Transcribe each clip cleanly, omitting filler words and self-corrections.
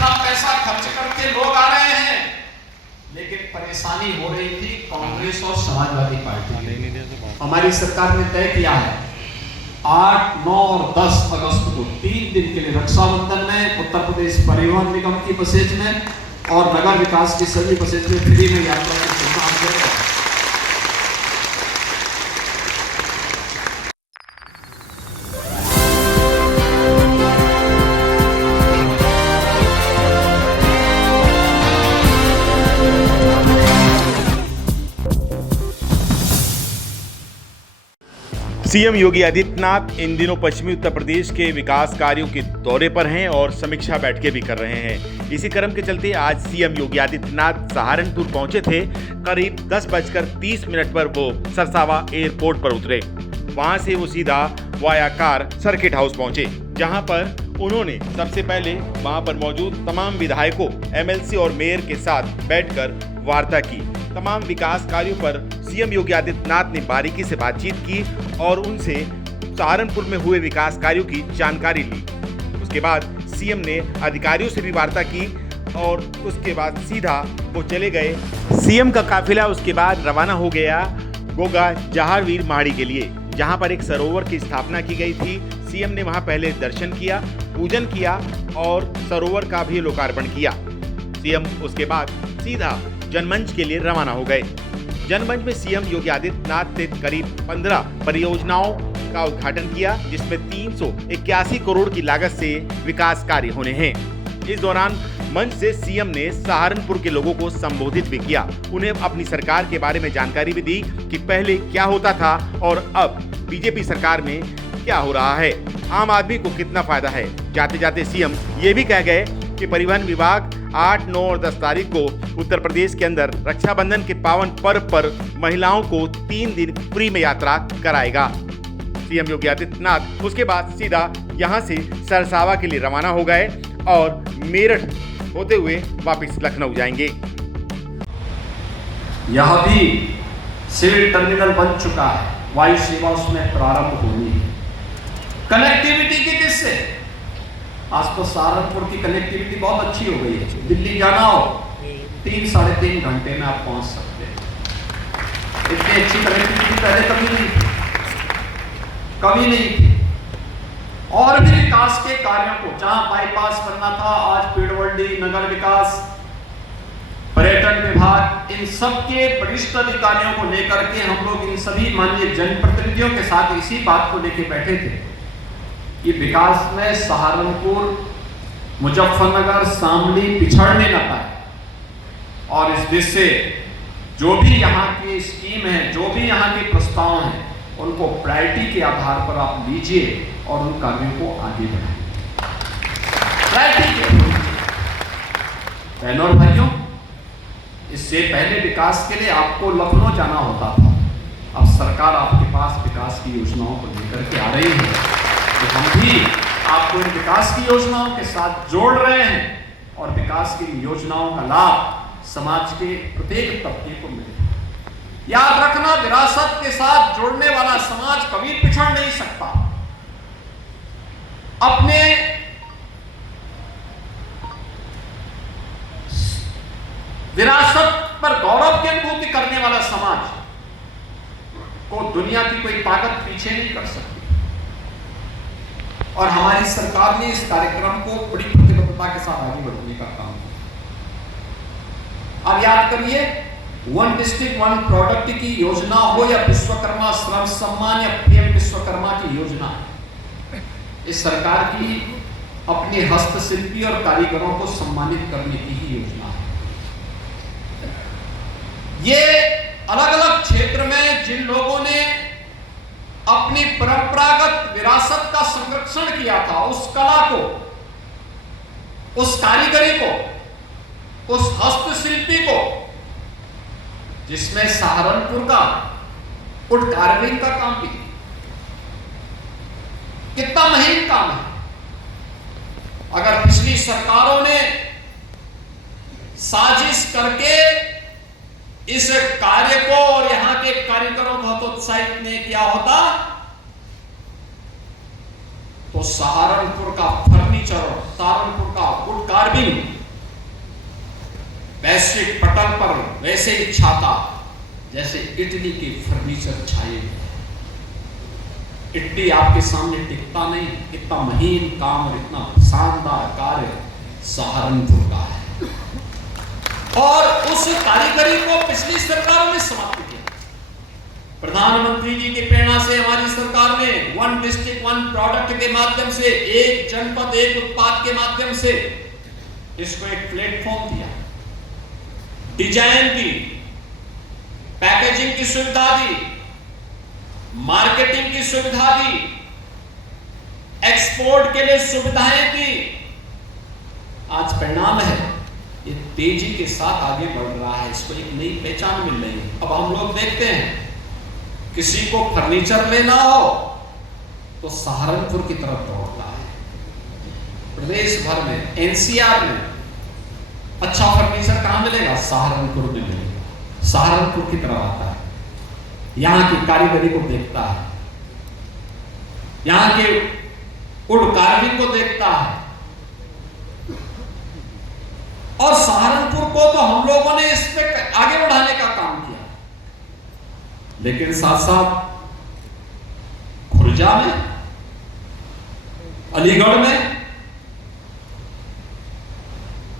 अपना पैसा खर्च करके लोग आ रहे हैं, लेकिन परेशानी हो रही थी कांग्रेस और समाजवादी पार्टी। हमारी सरकार ने तय किया है 8, 9 और 10 अगस्त को 3 दिन के लिए रक्षाबंधन में उत्तर प्रदेश परिवहन निगम की बसेज में और नगर विकास की सभी बसेज में फ्री में यात्रा की सुविधा हम दे रहे हैं। सीएम योगी आदित्यनाथ इन दिनों पश्चिमी उत्तर प्रदेश के विकास कार्यों के दौरे पर हैं और समीक्षा बैठकें भी कर रहे हैं। इसी क्रम के चलते आज सीएम योगी आदित्यनाथ सहारनपुर पहुंचे थे। करीब 10:30 पर वो सरसावा एयरपोर्ट पर उतरे। वहां से वो सीधा वाया कार सर्किट हाउस पहुंचे, जहां पर उन्होंने सबसे पहले वहां पर मौजूद तमाम विधायकों, एमएलसी और मेयर के साथ बैठकर वार्ता की। तमाम विकास कार्यों पर सीएम योगी आदित्यनाथ ने बारीकी से बातचीत की और उनसे सहारनपुर में हुए विकास कार्यों की जानकारी ली। उसके बाद सीएम ने अधिकारियों से भी वार्ता की और उसके बाद सीधा वो चले गए। सीएम का काफिला उसके बाद रवाना हो गया गोगा जहारवीर माड़ी के लिए, जहां पर एक सरोवर की स्थापना की गई थी। सीएम ने वहां पहले दर्शन किया, पूजन किया और सरोवर का भी लोकार्पण किया। सीएम उसके बाद सीधा जनमंच के लिए रवाना हो गए। जनमंच में सीएम योगी आदित्यनाथ ने करीब 15 परियोजनाओं का उद्घाटन किया, जिसमें 381 करोड़ की लागत से विकास कार्य होने हैं। इस दौरान मंच से सीएम ने सहारनपुर के लोगों को संबोधित भी किया। उन्हें अपनी सरकार के बारे में जानकारी भी दी कि पहले क्या होता था और अब बीजेपी सरकार में क्या हो रहा है, आम आदमी को कितना फायदा है। जाते जाते सीएम ये भी कह गए कि परिवहन विभाग 8, 9 और 10 तारीख को उत्तर प्रदेश के अंदर रक्षाबंधन के पावन पर्व पर महिलाओं को 3 दिन फ्री में यात्रा कराएगा। सीएम योगी आदित्यनाथ उसके बाद सीधा यहां से सरसावा के लिए रवाना हो गए और मेरठ होते हुए वापस लखनऊ जाएंगे। यह भी सिविल टर्मिनल बन चुका है, वायु सेवा उसमें प्रारंभ होनी है। कनेक्टिविटी की किससे? आज तो सहारनपुर की कनेक्टिविटी बहुत अच्छी हो गई है। दिल्ली जाना हो 3-3.5 घंटे में आप पहुंच सकते हैं। इतनी अच्छी कनेक्टिविटी पहले कभी नहीं थी। और भी विकास के कार्यों को, जहां बाईपास बनना था, आज पीडब्ल्यूडी, नगर विकास, पर्यटन विभाग, इन सब के वरिष्ठ अधिकारियों को लेकर के हम लोग इन सभी माननीय जनप्रतिनिधियों के साथ इसी बात को लेकर बैठे थे कि विकास में सहारनपुर, मुजफ्फरनगर, शामली पिछड़ने न पाए और इस देश से जो भी यहाँ की स्कीम है, जो भी यहाँ के प्रस्ताव हैं, उनको प्रायोरिटी के आधार पर आप लीजिए और उन कार्यों को आगे बढ़ाइए। प्रायोरिटी के बहनों और भाइयों, इससे पहले विकास के लिए आपको लखनऊ जाना होता था। अब सरकार आपके पास विकास की योजनाओं को लेकर के आ रही है, तो हम भी आपको इन विकास की योजनाओं के साथ जोड़ रहे हैं और विकास की योजनाओं का लाभ समाज के प्रत्येक तबके को मिले। याद रखना, विरासत के साथ जोड़ने वाला समाज कभी पिछड़ नहीं सकता। अपने विरासत पर गौरव की अनुभूति करने वाला समाज को दुनिया की कोई ताकत पीछे नहीं कर सकती। और हमारी सरकार ने इस कार्यक्रम को बड़ी प्रतिबद्धता के साथ आगे बढ़ाने का काम किया। अब याद करिए, 1 डिस्ट्रिक्ट 1 प्रोडक्ट की योजना हो या विश्वकर्मा श्रम सम्मान या पीएम विश्वकर्मा की योजना, इस सरकार की अपने हस्तशिल्पी और कारीगरों को सम्मानित करने की ही योजना है। ये अलग अलग क्षेत्र में जिन लोगों ने अपनी परंपरागत विरासत का संरक्षण किया था, उस कला को, उस कारीगरी को, उस हस्तशिल्पी को, जिसमें सहारनपुर का वुड कार्विंग का काम भी, कितना महीन काम है। अगर पिछली सरकारों ने साजिश करके इस कार्य को और यहां के कारीगरों को हतोत्साहित नहीं किया होता, तो सहारनपुर का फर्नीचर और सहारनपुर का वुड कार्विंग कभी वैश्विक पटल पर वैसे ही छाता जैसे इटली के फर्नीचर छाए हुए। इटली आपके सामने टिकता नहीं, इतना महीन काम और इतना शानदार कार्य सहारनपुर का है। और उस कारीगरी को पिछली सरकारों ने समाप्त किया। प्रधानमंत्री जी की प्रेरणा से हमारी सरकार ने वन डिस्ट्रिक्ट वन प्रोडक्ट के माध्यम से, एक जनपद एक उत्पाद के माध्यम से इसको एक प्लेटफॉर्म दिया, डिजाइन दी, पैकेजिंग की सुविधा दी, मार्केटिंग की सुविधा दी, एक्सपोर्ट के लिए सुविधाएं दी। आज परिणाम है ये तेजी के साथ आगे बढ़ रहा है, इसको एक नई पहचान मिल रही है। अब हम लोग देखते हैं किसी को फर्नीचर लेना हो तो सहारनपुर की तरफ दौड़ता है। प्रदेश भर में, एनसीआर में अच्छा फर्नीचर कहां मिलेगा? सहारनपुर में मिलेगा। सहारनपुर की तरफ आता है, यहां की कारीगरी को देखता है, यहां के वुड कार्विंग को देखता है। और सहारनपुर को तो हम लोगों ने इस पे आगे बढ़ाने का काम किया, लेकिन साथ साथ खुर्जा में, अलीगढ़ में,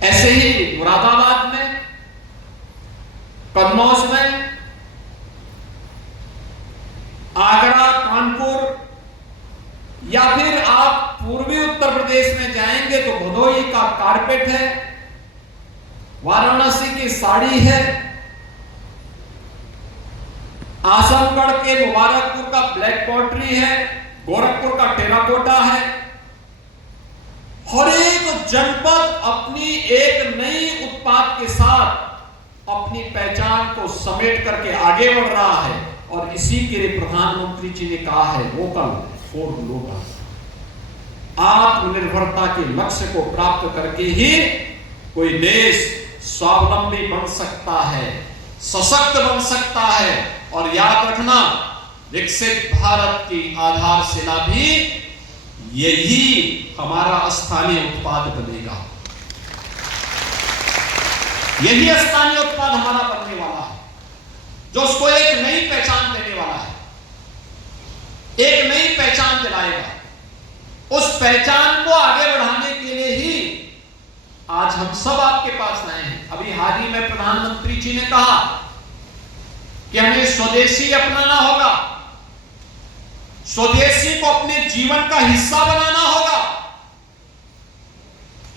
ऐसे ही मुरादाबाद में, कन्नौज में, आगरा, कानपुर, या फिर आप पूर्वी उत्तर प्रदेश में जाएंगे तो भदोही का कारपेट है, वाराणसी की साड़ी है, आजमगढ़ के मुबारकपुर का ब्लैक पॉटरी है, गोरखपुर का टेराकोटा है। हर एक जनपद अपनी एक नई उत्पाद के साथ अपनी पहचान को समेट करके आगे बढ़ रहा है। और इसी के लिए प्रधानमंत्री जी ने कहा है वोकल फॉर लोकल। आत्मनिर्भरता के लक्ष्य को प्राप्त करके ही कोई देश स्वावलंबी बन सकता है, सशक्त बन सकता है। और याद रखना, विकसित भारत की आधारशिला भी यही हमारा स्थानीय उत्पाद बनेगा। यही स्थानीय उत्पाद हमारा बनने वाला है, जो उसको एक नई पहचान देने वाला है, एक नई पहचान दिलाएगा। उस पहचान को आगे बढ़ाने के लिए ही आज हम सब आपके पास आए हैं। अभी हाल ही में प्रधानमंत्री जी ने कहा कि हमें स्वदेशी अपनाना होगा, स्वदेशी को अपने जीवन का हिस्सा बनाना होगा।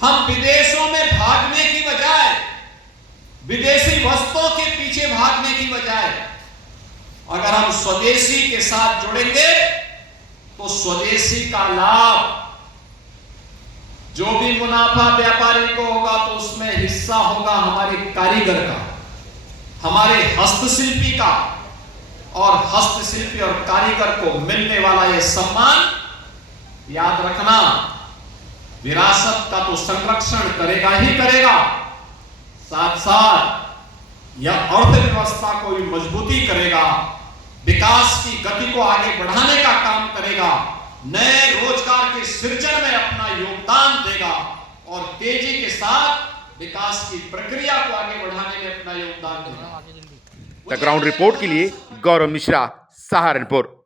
हम विदेशों में भागने की बजाय, विदेशी वस्तुओं के पीछे भागने की बजाय, अगर हम स्वदेशी के साथ जुड़ेंगे तो स्वदेशी का लाभ, जो भी मुनाफा व्यापारी को होगा तो उसमें हिस्सा होगा हमारे कारीगर का, हमारे हस्तशिल्पी का। और हस्तशिल्पी और कारीगर को मिलने वाला यह सम्मान, याद रखना, विरासत का तो संरक्षण करेगा ही करेगा, साथ साथ यह अर्थव्यवस्था को भी मजबूती करेगा, विकास की गति को आगे बढ़ाने का काम करेगा, नए रोजगार के सृजन में अपना योगदान देगा और तेजी के साथ विकास की प्रक्रिया को आगे बढ़ाने में अपना योगदान देगा। द ग्राउंड रिपोर्ट के लिए गौरव मिश्रा, सहारनपुर।